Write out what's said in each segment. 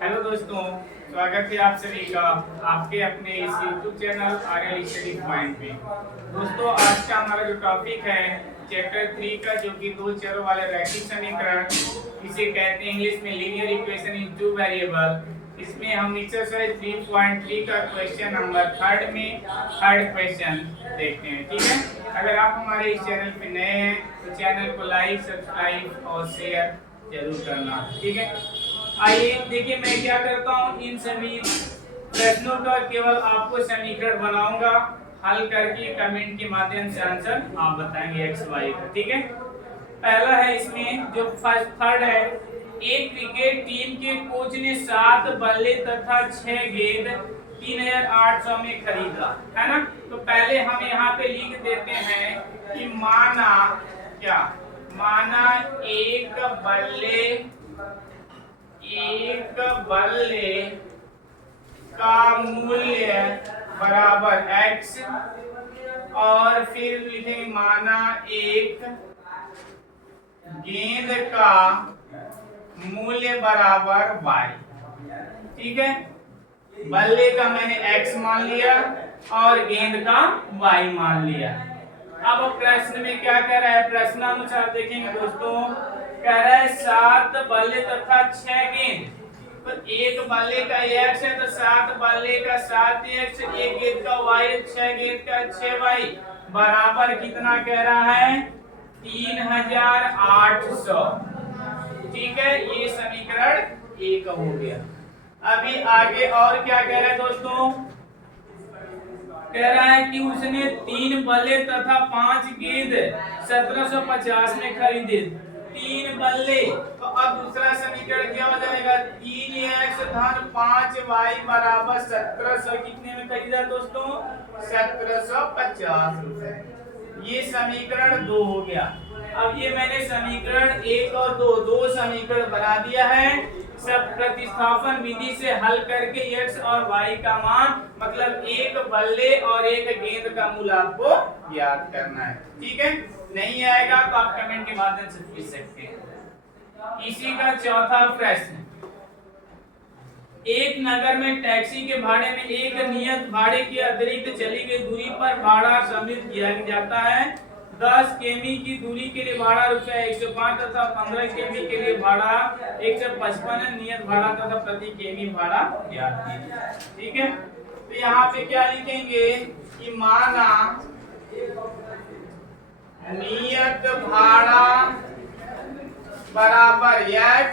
Hello दोस्तों, स्वागत है आप सभी का आपके अपने इस YouTube channel Aryan study point में। दोस्तों, आज का हमारा जो टॉपिक है चैप्टर 3 का, जो कि दो चरों वाले रैखिक समीकरण, इसे कहते हैं इंग्लिश में linear equation in two variable. इसमें हम एक्सरसाइज 3.3 का क्वेश्चन नंबर थर्ड क्वेश्चन देखते हैं। ठीक है, अगर आप हमारे इस चैनल पे नए हैं तो चैनल को लाइक, सब्सक्राइब और शेयर जरूर करना। ठीक है, आइए देखिए मैं क्या करता हूँ। इन सभी प्रश्नों का केवल आपको समीकरण बनाऊंगा, हल करके कमेंट के माध्यम से आंसर आप बताएंगे एक्स वाई का। ठीक है, पहला है इसमें जो फर्स्ट थर्ड है, एक क्रिकेट टीम के कोच ने 7 बल्ले तथा 6 गेंद 3800 में खरीदा, है ना। तो पहले हम यहाँ पे लिख देते हैं कि माना एक बल्ले का मूल्य बराबर x, और फिर लिखेंगे माना एक गेंद का मूल्य बराबर y। ठीक है, बल्ले का मैंने x मान लिया और गेंद का y मान लिया। अब प्रश्न में क्या कह रहा है, प्रश्नानुसार देखेंगे दोस्तों, कह रहा है 7 बल्ले तथा 6 गेंद। तो एक बल्ले का x है तो 7 बल्ले का 7x, एक गेंद का y, 6 गेंद का 6y बराबर कितना कह रहा है, 3800। ठीक है, ये समीकरण एक हो गया। अभी आगे और क्या कह रहा है दोस्तों, कह रहा है कि उसने 3 बल्ले तथा 5 गेंद 1750 में खरीदे। 3 बल्ले, तो अब दूसरा समीकरण क्या हो जाएगा, 3x धन 5y बराबर 1700 कितने में खरीदा दोस्तों, 1750 रुपए। ये समीकरण 2 हो गया। अब ये मैंने समीकरण 1 और 2 समीकरण बना दिया है। सब प्रतिस्थापन विधि से हल करके x और y का मान, मतलब एक बल्ले और एक गेंद का मूल्य आपको ज्ञात करना है। ठीक है, नहीं आएगा तो आप कमेंट के माध्यम से पूछ सकते हैं। इसी का चौथा प्रश्न, एक नगर में टैक्सी के भाड़े में एक नियत भाड़े के अतिरिक्त चली गई दूरी पर भाड़ा सम्मिलित किया जाता है। 10 किमी की दूरी के लिए भाड़ा ₹105 तथा 15 किमी के लिए भाड़ा 155 नियत भाड़ा तथा प्रति किमी भाड़ा ज्ञात कीजिए। ठीक है, तो यहाँ पे क्या लिखेंगे कि माना नियत भाड़ा बराबर x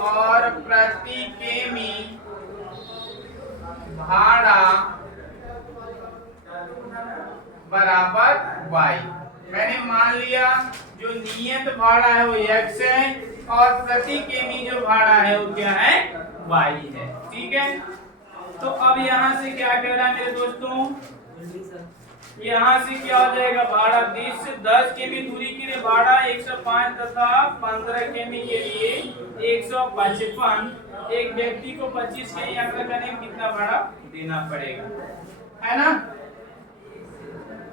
और प्रति किमी भाड़ा बराबर y। मैंने मान लिया जो नियत भाड़ा है वो x है और प्रति किमी जो भाड़ा है वो क्या है, y है। ठीक है, तो अब यहाँ से क्या कह रहा है मेरे दोस्तों, यहाँ से क्या हो जाएगा, भाड़ा 10 किमी दूरी के लिए भाड़ा 105 तथा 15 किमी के लिए 155। एक व्यक्ति को 25 की यात्रा करने में कितना भाड़ा देना पड़ेगा, है ना।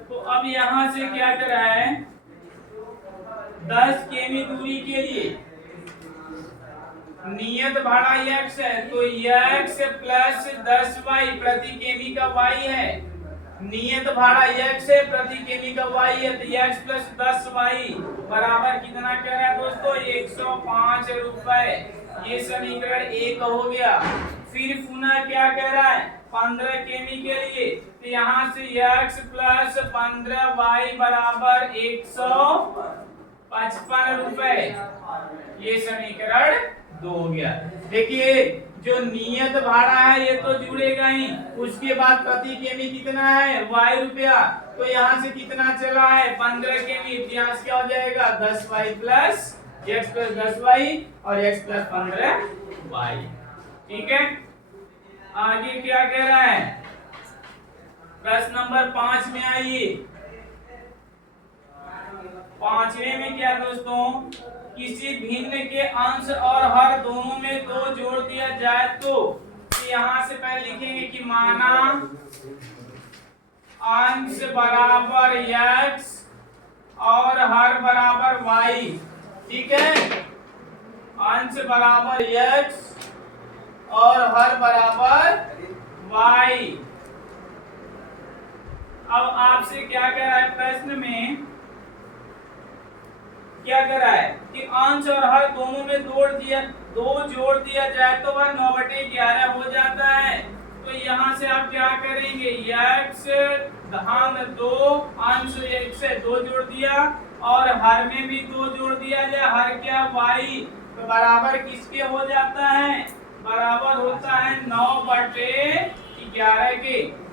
तो अब यहाँ से क्या कर रहा है, 10 किमी दूरी के लिए नियत भाड़ा x है तो x प्लस 10y प्रति किमी का y है। नियत भाड़ा x है, प्रति किमी का y है, तो x प्लस 10y बराबर कितना कह रहा है दोस्तों, 105 रुपए। ये समीकरण 1 हो गया। फिर पुनः क्या कह रहा है, 15 किमी के लिए, तो यहाँ से x प्लस 15y बराबर 155 रुपए। ये समीकरण 2 हो गया। देखिए जो नियत भाड़ा है ये तो जुड़ेगा ही, उसके बाद प्रति किमी कितना है, y रुपया, तो यहाँ से कितना चला है, 15 किमी, यहाँ से क्या हो जाएगा, 10y plus x plus 10y और x प्लस 15y। ठीक है, आगे क्या कह रहा है, प्रश्न नंबर 5 में आइए। 5वें में क्या दोस्तों, किसी भिन्न के अंश और हर दोनों में 2 जोड़ दिया जाए तो यहाँ से पहले लिखेंगे कि माना अंश बराबर x और हर बराबर y। ठीक है, अंश बराबर x और हर बराबर y। अब आपसे क्या कह रहा है प्रश्न में, क्या कर रहा है कि अंश और हर दोनों में दो जोड़ दिया जाए तो वह 9/11 हो जाता है। तो यहाँ से आप क्या करेंगे, x धन 2, अंश एक से 2 जोड़ दिया और हर में भी 2 जोड़ दिया जाए, हर क्या y, तो बराबर किसके हो जाता है, बराबर होता है 9/11 के।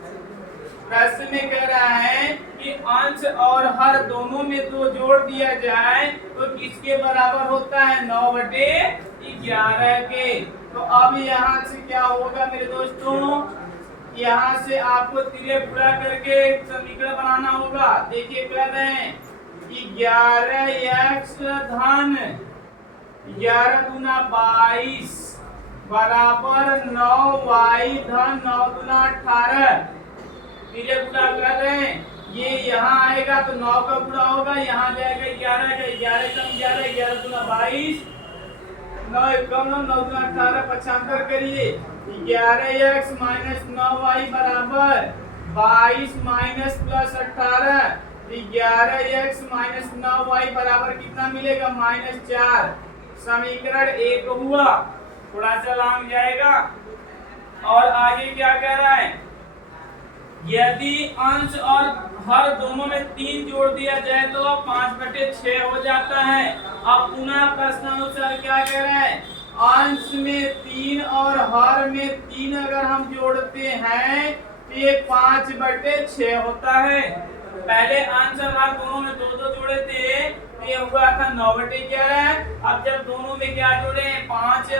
प्रश्न में कह रहा है कि अंश और हर दोनों में 2 जोड़ दिया जाए तो किसके बराबर होता है, 9/11 के। तो अब यहाँ से क्या होगा मेरे दोस्तों, यहाँ से आपको तिरे पूरा करके समीकरण बनाना होगा। देखिए कर रहे हैं कि 11x धन 11 दूना 22 बराबर 9y धन 9 दूना 18। फिर गुणा कर रहे हैं, ये यहाँ आएगा तो 9 का गुणा होगा, यहाँ जाएगा 11 का, 11 कम 11, 11 दूना 22, 9 कम 9, 9 दूना 18, पक्षांतर करिए। 11x माइनस 9y बराबर 22 minus plus 18, 11x minus 9y बराबर कितना मिलेगा, -4। समीकरण 1 हुआ, थोड़ा सा लॉन्ग जाएगा। और आगे क्या कह रहा है, यदि अंश और हर दोनों में 3 जोड़ दिया जाए तो 5/6 हो जाता है। अब पुनः प्रश्नानुसार क्या कह रहे हैं, अंश में 3 और हर में 3 अगर हम जोड़ते हैं तो ये 5/6 होता है। पहले अंश और हर दोनों में 2-2 जोड़े थे तो ये हुआ था 9/11। अब जब दोनों में क्या जोड़े हैं, 5,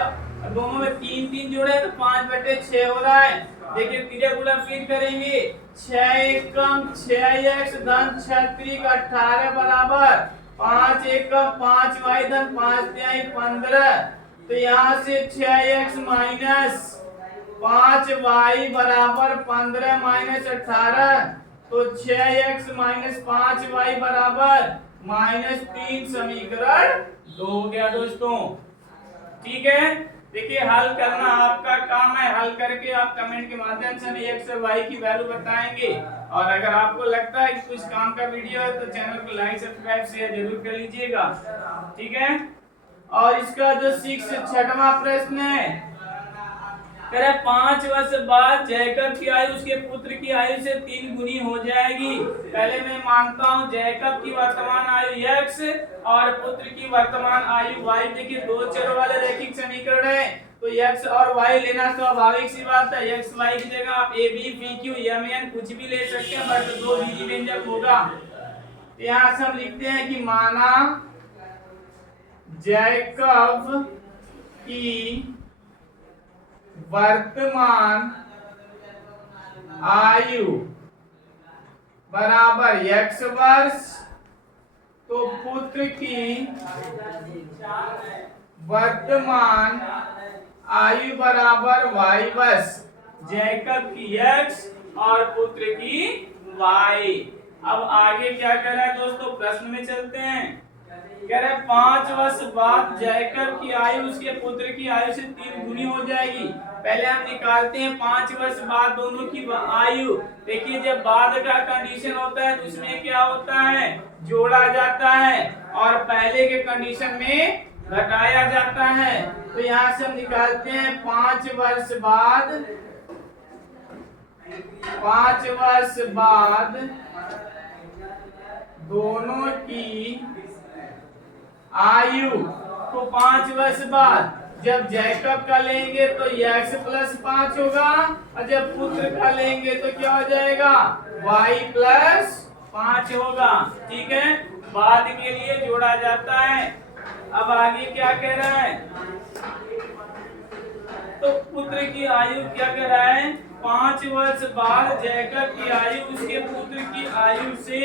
दोनों में 3-3 जोड़े तो 5/6 हो रहा है। देखिए तीसरे गुणा फिर करेंगे, 6 एकम 6x धन 6 18 बराबर 5 एकम 5y धन 5 तिहाई 15। तो यहाँ से 6x माइनस 5y बराबर 15 माइनस 18, तो 6x माइनस 5y बराबर -3। समीकरण 2 हो गया दोस्तों। ठीक है, देखिए हल करना आपका काम है, हल करके आप कमेंट के माध्यम से हमें x और y की वैल्यू बताएंगे। और अगर आपको लगता है कि कुछ काम का वीडियो है तो चैनल को लाइक सब्सक्राइब शेयर जरूर कर लीजिएगा। ठीक है, और इसका जो 6वां प्रश्न है, कह रहा है 5 वर्ष बाद जैकब की आयु उसके पुत्र की आयु से 3 गुनी हो जाएगी। पहले मैं मानता हूँ जैकब की वर्तमान आयु x और पुत्र की वर्तमान आयु y। देखिए 2 चरों वाले रैखिक समीकरण है तो x और y लेना स्वाभाविक सी बात है। x y की जगह आप a b p q m n कुछ भी ले सकते हैं, बट 2 बीजी व्यंजक होगा। यहाँ से हम लिखते हैं कि माना जैकब की वर्तमान आयु बराबर x वर्ष, तो पुत्र की वर्तमान आयु बराबर y वर्ष। जैकब की x और पुत्र की y। अब आगे क्या कर रहा है दोस्तों, प्रश्न में चलते हैं। कह रहे 5 वर्ष बाद जैकब की आयु उसके पुत्र की आयु से 3 गुनी हो जाएगी। पहले हम निकालते हैं 5 वर्ष बाद दोनों की आयु। देखिए जब बाद का कंडीशन होता है तो उसमें क्या होता है, जोड़ा जाता है और पहले के कंडीशन में घटाया जाता है। तो यहाँ से हम निकालते हैं 5 वर्ष बाद दोनों की आयु। तो 5 वर्ष बाद जब जैकब का लेंगे तो x + 5 होगा और जब पुत्र का लेंगे तो क्या हो जाएगा, y + 5 होगा। ठीक है, बाद के लिए जोड़ा जाता है। अब आगे क्या कह रहा है, तो पुत्र की आयु क्या कह रहा है, 5 वर्ष बाद जैकब की आयु उसके पुत्र की आयु से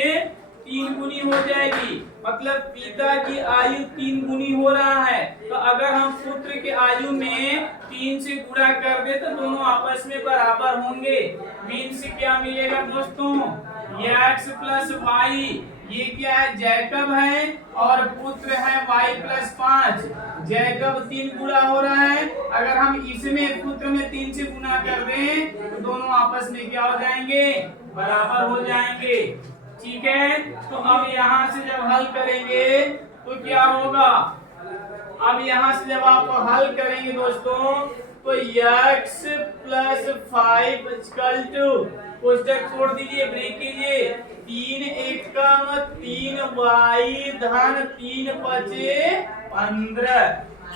3 गुनी हो जाएगी। मतलब पिता की आयु 3 गुनी हो रहा है। तो अगर हम पुत्र की आयु में 3 से गुणा कर दे तो दोनों आपस में बराबर होंगे। मीन्स क्या मिलेगा दोस्तों, x + y। ये क्या है, जैकब है और पुत्र है y + 5। जैकब 3 गुणा हो रहा है, अगर हम इसमें सूत्र में 3 से गुना कर दें तो दोनों आपस में क्या हो जाएंगे, बराबर हो जाएंगे। ठीक है, तो अब यहाँ से जब हल करेंगे तो क्या होगा, अब यहाँ से जब आप हल करेंगे दोस्तों तो x प्लस 5 इक्वल टू, कोष्टक छोड़ दीजिए, ब्रेक कीजिए, 3 एकम 3y धन 3 बचे 15।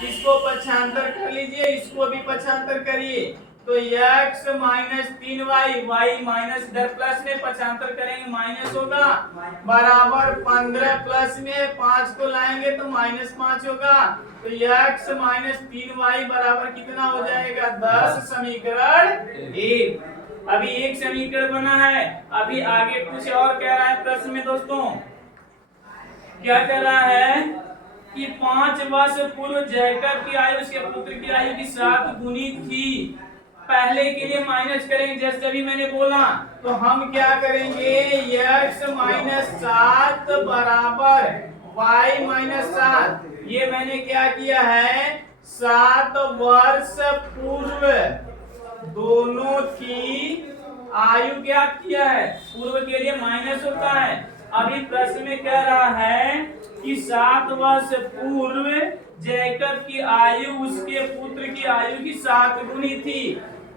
इसको पक्षांतर कर लीजिए, इसको भी पक्षांतर करिए, तो x minus 3y, y minus इधर प्लस में पक्षांतर करेंगे माइनस होगा, बराबर 15 प्लस में 5 को लाएंगे तो माइनस 5 होगा, तो x माइनस 3y बराबर कितना हो जाएगा, 10। समीकरण 1। अभी एक समीकरण बना है, अभी आगे कुछ और कह रहा है प्रश्न में दोस्तों। क्या कह रहा है कि 5 वर्ष पूर्व जयकर की आयु उसके पुत्र की आयु की 7 गुनी थी। पहले के लिए माइनस करेंगे, जैसे अभी मैंने बोला, तो हम क्या करेंगे, x माइनस 7 बराबर y माइनस 7। ये मैंने क्या किया है, 7 वर्ष पूर्व दोनों की आयु क्या किया है, पूर्व के लिए माइनस होता है। अभी प्रश्न में कह रहा है कि 7 वर्ष पूर्व जैकब की आयु उसके पुत्र की आयु की 7 गुनी थी।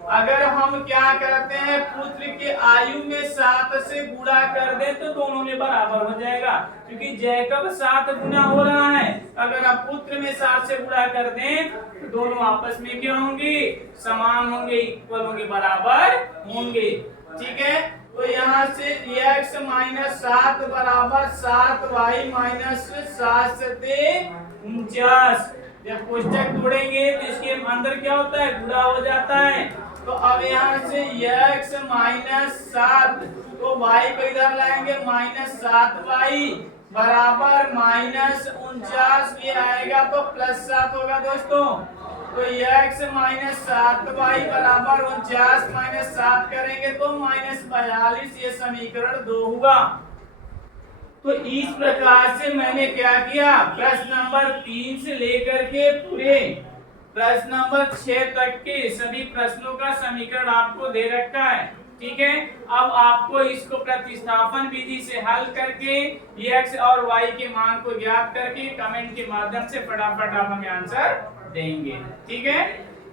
अगर हम क्या करते हैं, पुत्र के आयु में 7 से गुणा कर दें तो दोनों में बराबर हो जाएगा, क्योंकि जैकब 7 गुना हो रहा है। अगर आप पुत्र में 7 से गुणा कर दें तो दोनों आपस में क्या होंगे, समान होंगे, इक्वल होंगे, बराबर होंगे। ठीक है, तो यहाँ से x माइनस 7 बराबर 7y माइनस 7 से 49। जब कोष्टक तोड़ेंगे तो इसके अंदर क्या होता है, गुणा हो जाता है। तो अब यहाँ से x माइनस 7, तो y को इधर लाएंगे, माइनस 7y बराबर माइनस 49, ये आएगा तो प्लस 7 होगा दोस्तों। तो x माइनस 7y बराबर 49 माइनस 7 करेंगे तो माइनस 42, ये समीकरण 2 होगा। तो इस प्रकार से मैंने क्या किया, प्रश्न नंबर 3 से लेकर के पूरे प्रश्न नंबर 6 तक के सभी प्रश्नों का समीकरण आपको दे रखा है। ठीक है, अब आपको इसको प्रतिस्थापन विधि से हल करके x और y के मान को ज्ञात करके कमेंट के माध्यम से फटाफट आप हमें आंसर देंगे। ठीक है,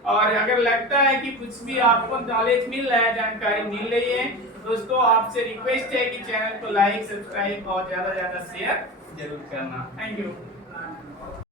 और अगर लगता है कि कुछ भी आपको नॉलेज मिल रहा है, जानकारी मिल रही है, दोस्तों आपसे रिक्वेस्ट है कि चैनल को लाइक, सब्सक्राइब और ज्यादा शेयर जरूर करना। Thank you.